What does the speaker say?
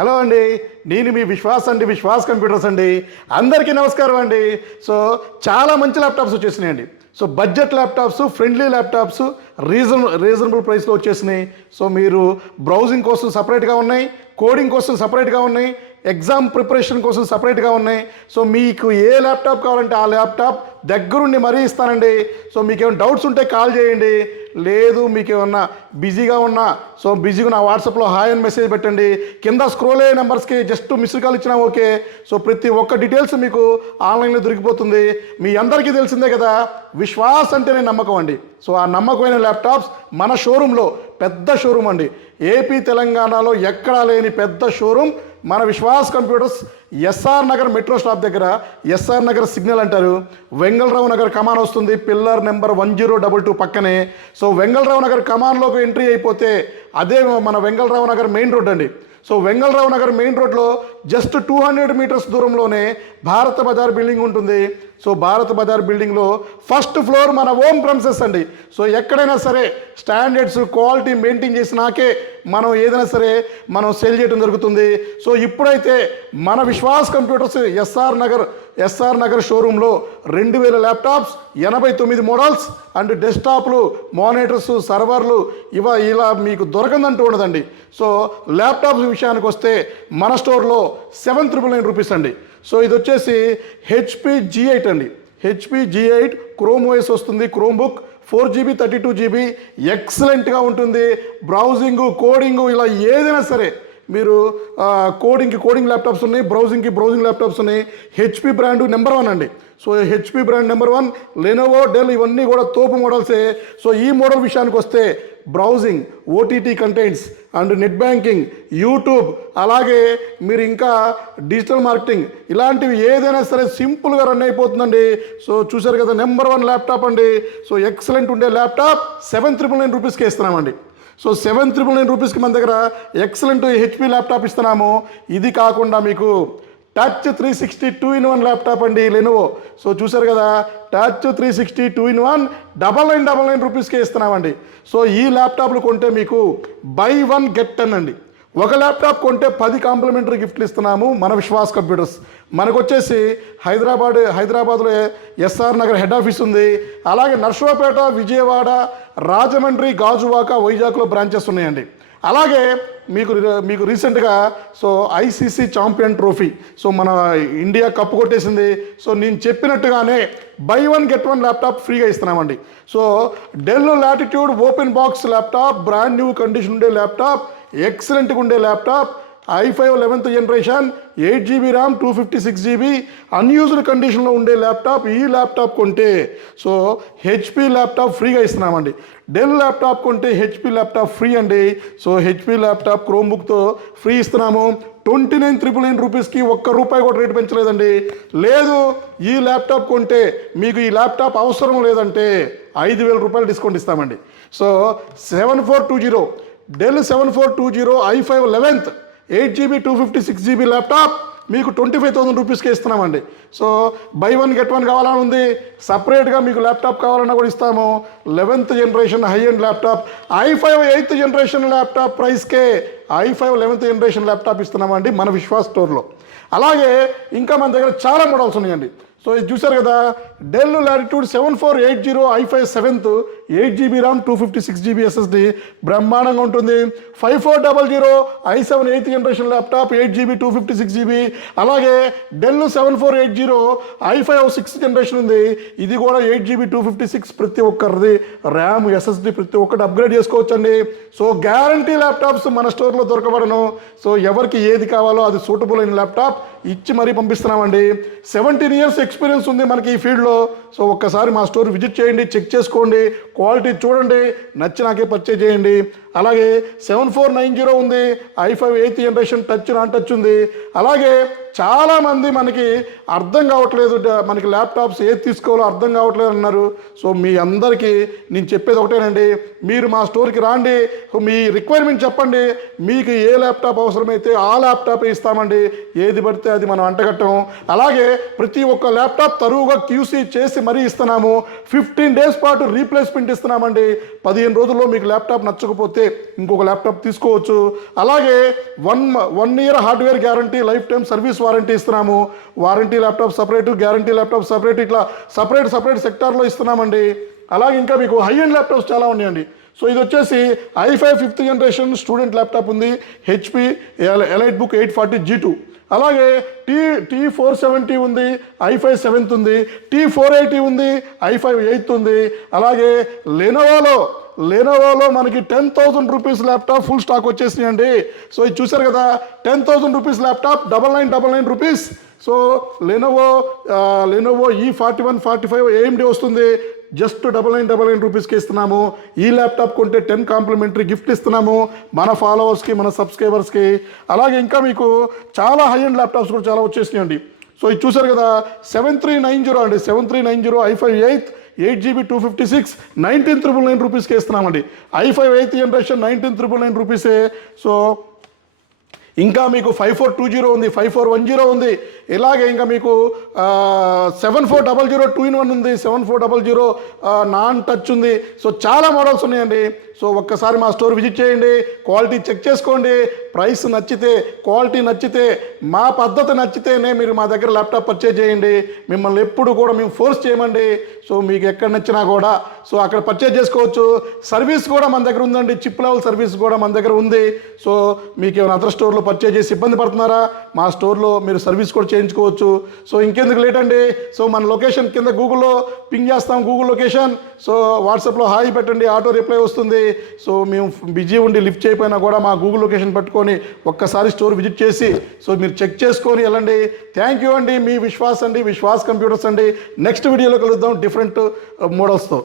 Hello అండి, నేను మీ Vishwas computers అండి. అందరికీ నమస్కారం అండి. సో చాలా మంచి ల్యాప్టాప్స్ వచ్చేసినాయండి. So budget laptops, friendly laptops, reasonable ప్రైస్లో వచ్చేసినాయి. సో మీరు బ్రౌజింగ్ కోసం సపరేట్గా ఉన్నాయి, కోడింగ్ కోసం సపరేట్గా ఉన్నాయి, ఎగ్జామ్ ప్రిపరేషన్ కోసం సపరేట్గా ఉన్నాయి. సో మీకు ఏ ల్యాప్టాప్ కావాలంటే ఆ ల్యాప్టాప్ దగ్గరుండి మరీ ఇస్తానండి. సో మీకు ఏమైనా డౌట్స్ ఉంటే కాల్ చేయండి, లేదు మీకు ఏమన్నా బిజీగా ఉన్నా బిజీగా నా వాట్సాప్లో హాయ్ అని మెసేజ్ పెట్టండి. కింద స్క్రోల్ అయ్యే నెంబర్స్కి జస్ట్ మిస్డ్ కాల్ ఇచ్చినా ఓకే. సో ప్రతి ఒక్క డీటెయిల్స్ మీకు ఆన్లైన్లో దొరికిపోతుంది. మీ అందరికీ తెలిసిందే కదా, విశ్వాస్ అంటేనే నమ్మకం అండి. సో ఆ నమ్మకమైన ల్యాప్టాప్స్ మన షోరూంలో, పెద్ద షోరూమ్ అండి, ఏపీ తెలంగాణలో ఎక్కడా లేని పెద్ద షోరూమ్ మన Vishwas computers. SR Nagar metro stop దగ్గర, ఎస్ఆర్ నగర్ సిగ్నల్ అంటారు, వెంగళరావు నగర్ కమాన్ వస్తుంది, పిల్లర్ నెంబర్ 1022 పక్కనే. సో వెంగళరావు నగర్ కమాన్లోకి ఎంట్రీ అయిపోతే అదే మన వెంగళరావు నగర్ మెయిన్ రోడ్ అండి. సో వెంగళరావు నగర్ మెయిన్ రోడ్లో జస్ట్ 200 మీటర్స్ దూరంలోనే భారత బజార్ బిల్డింగ్ ఉంటుంది. సో భారత బజార్ బిల్డింగ్లో ఫస్ట్ ఫ్లోర్ మన ఓన్ ప్రెమిసెస్ అండి. సో ఎక్కడైనా సరే స్టాండర్డ్స్, క్వాలిటీ మెయింటైన్ చేసినాకే మనం ఏదైనా సరే మనం సెల్ చేయడం జరుగుతుంది. సో ఇప్పుడైతే మన విశ్వాస్ కంప్యూటర్స్ ఎస్ఆర్ నగర్ షోరూంలో 2000 ల్యాప్టాప్స్, 89 మోడల్స్ అండ్ డెస్క్టాప్లు, మానిటర్స్, సర్వర్లు ఇలా మీకు దొరకందంటూ ఉండదండి. సో ల్యాప్టాప్స్ విషయానికి వస్తే మన స్టోర్లో 799 రూపీస్ అండి. సో ఇది వచ్చేసి HP G8 అండి. HP G8 క్రోమ్ OS వస్తుంది, క్రోమ్ బుక్, 4GB 32GB, ఎక్సలెంట్గా ఉంటుంది. బ్రౌజింగ్, కోడింగ్ ఇలా ఏదైనా సరే మీరు కోడింగ్ ల్యాప్టాప్స్ ఉన్నాయి, బ్రౌజింగ్ ల్యాప్టాప్స్ ఉన్నాయి. HP బ్రాండ్ నెంబర్ 1 అండి. So HP brand number 1, Lenovo, Dell ఇవన్నీ కూడా తోపు మోడల్సే. సో ఈ మోడల్ విషయానికి వస్తే browsing, OTT contents and net banking, YouTube, అలాగే మీరు ఇంకా డిజిటల్ మార్కెటింగ్ ఇలాంటివి ఏదైనా సరే సింపుల్గా రన్ అయిపోతుందండి. సో చూసారు కదా, నెంబర్ 1 ల్యాప్టాప్ అండి. సో ఎక్సలెంట్ ఉండే ల్యాప్టాప్ 799 రూపీస్కి ఇస్తున్నామండి. సో 799 రూపీస్కి మన దగ్గర ఎక్సలెంట్ HP ల్యాప్టాప్ ఇస్తున్నాము. ఇది కాకుండా మీకు టచ్ 360 2-in-1 ల్యాప్టాప్ అండి, లెనోవో. సో చూసారు కదా, టచ్ 360 2-in-1 9999 రూపీస్కే ఇస్తున్నామండి. సో ఈ ల్యాప్టాప్లు కొంటే మీకు బై 1 గెట్ 10 అండి. ఒక ల్యాప్టాప్ కొంటే 10 కాంప్లిమెంటరీ గిఫ్ట్లు ఇస్తున్నాము మన విశ్వాస్ కంప్యూటర్స్. మనకు వచ్చేసి హైదరాబాద్లో ఎస్ఆర్ నగర్ హెడ్ ఆఫీస్ ఉంది. అలాగే నర్సరావుపేట, విజయవాడ, రాజమండ్రి, గాజువాక, వైజాగ్లో బ్రాంచెస్ ఉన్నాయండి. అలాగే మీకు రీసెంట్గా ICC ఛాంపియన్ ట్రోఫీ, మన ఇండియా కప్పు కొట్టేసింది. సో నేను చెప్పినట్టుగానే బై 1 గెట్ 1 ల్యాప్టాప్ ఫ్రీగా ఇస్తున్నామండి. So Dell Latitude open box laptop, brand new condition ఉండే ల్యాప్టాప్, ఎక్సలెంట్గా ఉండే laptop, i5 11th generation, 8GB RAM, 256GB, unused కండిషన్లో ఉండే ల్యాప్టాప్. ఈ ల్యాప్టాప్ కొంటే HP ల్యాప్టాప్ ఫ్రీగా ఇస్తున్నామండి. డెల్ ల్యాప్టాప్ కొంటే HP ల్యాప్టాప్ ఫ్రీ అండి. సో HP ల్యాప్టాప్ క్రోమ్ బుక్తో ఫ్రీ ఇస్తున్నాము. 2999 రూపీస్కి ₹1 కూడా రేటు పెంచలేదండి. లేదు ఈ ల్యాప్టాప్ కొంటే మీకు ఈ ల్యాప్టాప్ అవసరం లేదంటే ₹5000 డిస్కౌంట్ ఇస్తామండి. So 7420 del 7420 i5 11th 8GB 256GB laptop మీకు 25,000 రూపీస్కే ఇస్తున్నామండి. సో బై 1 గెట్ 1 కావాలని ఉంది, సపరేట్గా మీకు ల్యాప్టాప్ కావాలన్నా కూడా ఇస్తాము. 11th generation high end laptop, i5 8th generation laptop ప్రైస్కే i5 11th జనరేషన్ ల్యాప్టాప్ ఇస్తున్నామండి మన విశ్వాస్ స్టోర్లో. అలాగే ఇంకా మన దగ్గర చాలా మోడల్స్ ఉన్నాయండి. సో ఇది చూసారు కదా, del latitude 7480 i5 7th 8GB RAM, 256GB SSD బ్రహ్మాండంగా ఉంటుంది. 5400 i7 8th generation laptop, 8GB 256GB. అలాగే డెల్ 7480 i5 6th జనరేషన్ ఉంది, ఇది కూడా 8GB 256, ప్రతి ఒక్కరిది ర్యామ్, SSD ప్రతి ఒక్కటి అప్గ్రేడ్ చేసుకోవచ్చండి. సో గ్యారంటీ ల్యాప్టాప్స్ మన స్టోర్లో దొరకబడను. సో ఎవరికి ఏది కావాలో అది సూటబుల్ అయిన ల్యాప్టాప్ ఇచ్చి మరీ పంపిస్తున్నామండి. 17 years ఎక్స్పీరియన్స్ ఉంది మనకి ఈ ఫీల్డ్లో. సో ఒక్కసారి మా స్టోర్ విజిట్ చేయండి, చెక్ చేసుకోండి, క్వాలిటీ చూడండి, నచ్చినాకే పర్చేజ్ చేయండి. అలాగే 7490 ఉంది, i5 8th generation, touch non touch ఉంది. అలాగే చాలామంది మనకి అర్థం కావట్లేదు, మనకి ల్యాప్టాప్స్ ఏది తీసుకోవాలో అర్థం కావట్లేదు అన్నారు. సో మీ అందరికీ నేను చెప్పేది ఒకటేనండి, మీరు మా స్టోర్కి రాండి, మీ రిక్వైర్మెంట్ చెప్పండి, మీకు ఏ ల్యాప్టాప్ అవసరమైతే ఆ ల్యాప్టాప్ ఇస్తామండి. ఏది పడితే అది మనం అంటగట్టం. అలాగే ప్రతి ఒక్క ల్యాప్టాప్ తరువుగా క్యూసీ చేసి మరీ ఇస్తున్నాము. 15 days పాటు రీప్లేస్మెంట్ ఇస్తున్నామండి. 15 రోజుల్లో మీకు ల్యాప్టాప్ నచ్చకపోతే ఇంకొక ల్యాప్టాప్ తీసుకోవచ్చు. అలాగే 1 year hardware guarantee, life time service warranty ఇస్తున్నాము. Warranty laptop separate, guarantee laptop separate, ఇట్లా సపరేట్ సెక్టార్లో ఇస్తున్నామండి. అలాగే ఇంకా మీకు హై అండ్ ల్యాప్టాప్స్ చాలా ఉన్నాయండి. సో ఇది వచ్చేసి i5 5th generation student laptop ఉంది, హెచ్పి ఎలైట్ బుక్ 840 G2. అలాగే T470 ఉంది, i5 7th ఉంది, T480 ఉంది, i5 8th ఉంది. అలాగే లెనోవోలో మనకి 10,000 రూపీస్ ల్యాప్టాప్ ఫుల్ స్టాక్ వచ్చేసినాయండి. సో ఇది చూసారు కదా, 10,000 rupees laptop 9999 rupees. So Lenovo E4145 AMD వస్తుంది, జస్ట్ 9999 రూపీస్కి ఇస్తున్నాము. ఈ ల్యాప్టాప్ కొంటే 10 కాంప్లిమెంటరీ గిఫ్ట్ ఇస్తున్నాము మన ఫాలోవర్స్కి, మన సబ్స్క్రైబర్స్కి. అలాగే ఇంకా మీకు చాలా హై అండ్ ల్యాప్టాప్స్ కూడా చాలా వచ్చేసినాయండి. సో ఇది చూసారు కదా, 7390 అండి, 7390 i5 8GB 256 19,999 రూపీస్కి ఇస్తున్నామండి. i5 8th generation 19,999 రూపీసే. సో ఇంకా మీకు 5420 ఉంది, 5410 ఉంది. ఇలాగే ఇంకా మీకు 7400 2-in-1 ఉంది, 7400 నాన్ టచ్ ఉంది. సో చాలా మోడల్స్ ఉన్నాయండి. సో ఒక్కసారి మా స్టోర్ విజిట్ చేయండి, క్వాలిటీ చెక్ చేసుకోండి. ప్రైస్ నచ్చితే, క్వాలిటీ నచ్చితే, మా పద్ధతి నచ్చితేనే మీరు మా దగ్గర ల్యాప్టాప్ పర్చేజ్ చేయండి. మిమ్మల్ని ఎప్పుడు కూడా మేము ఫోర్స్ చేయమండి. సో మీకు ఎక్కడ నచ్చినా కూడా సో అక్కడ పర్చేజ్ చేసుకోవచ్చు. సర్వీస్ కూడా మన దగ్గర ఉందండి, చిప్ లెవెల్ సర్వీస్ కూడా మన దగ్గర ఉంది. సో మీకు ఏమైనా అదర్ స్టోర్లో పర్చేజ్ చేసి ఇబ్బంది పడుతున్నారా, మా స్టోర్లో మీరు సర్వీస్ కూడా చేయించుకోవచ్చు. సో ఇంకెందుకు లేట్ అండి, సో మన లొకేషన్ కింద గూగుల్లో పింగ్ చేస్తాం, గూగుల్ లొకేషన్. సో వాట్సాప్లో హాయ్ పెట్టండి, ఆటో రిప్లై వస్తుంది. సో మేము బిజీ ఉండి లిఫ్ట్ చేయకపోయినా కూడా మా గూగుల్ లొకేషన్ పెట్టుకొని ఒక్కసారి స్టోర్ విజిట్ చేసి సో మీరు చెక్ చేసుకొని వెళ్ళండి. థ్యాంక్ యూ అండి. మీ విశ్వాస్ కంప్యూటర్స్ అండి. నెక్స్ట్ వీడియోలో కలుద్దాం డిఫరెంట్ మోడల్స్తో.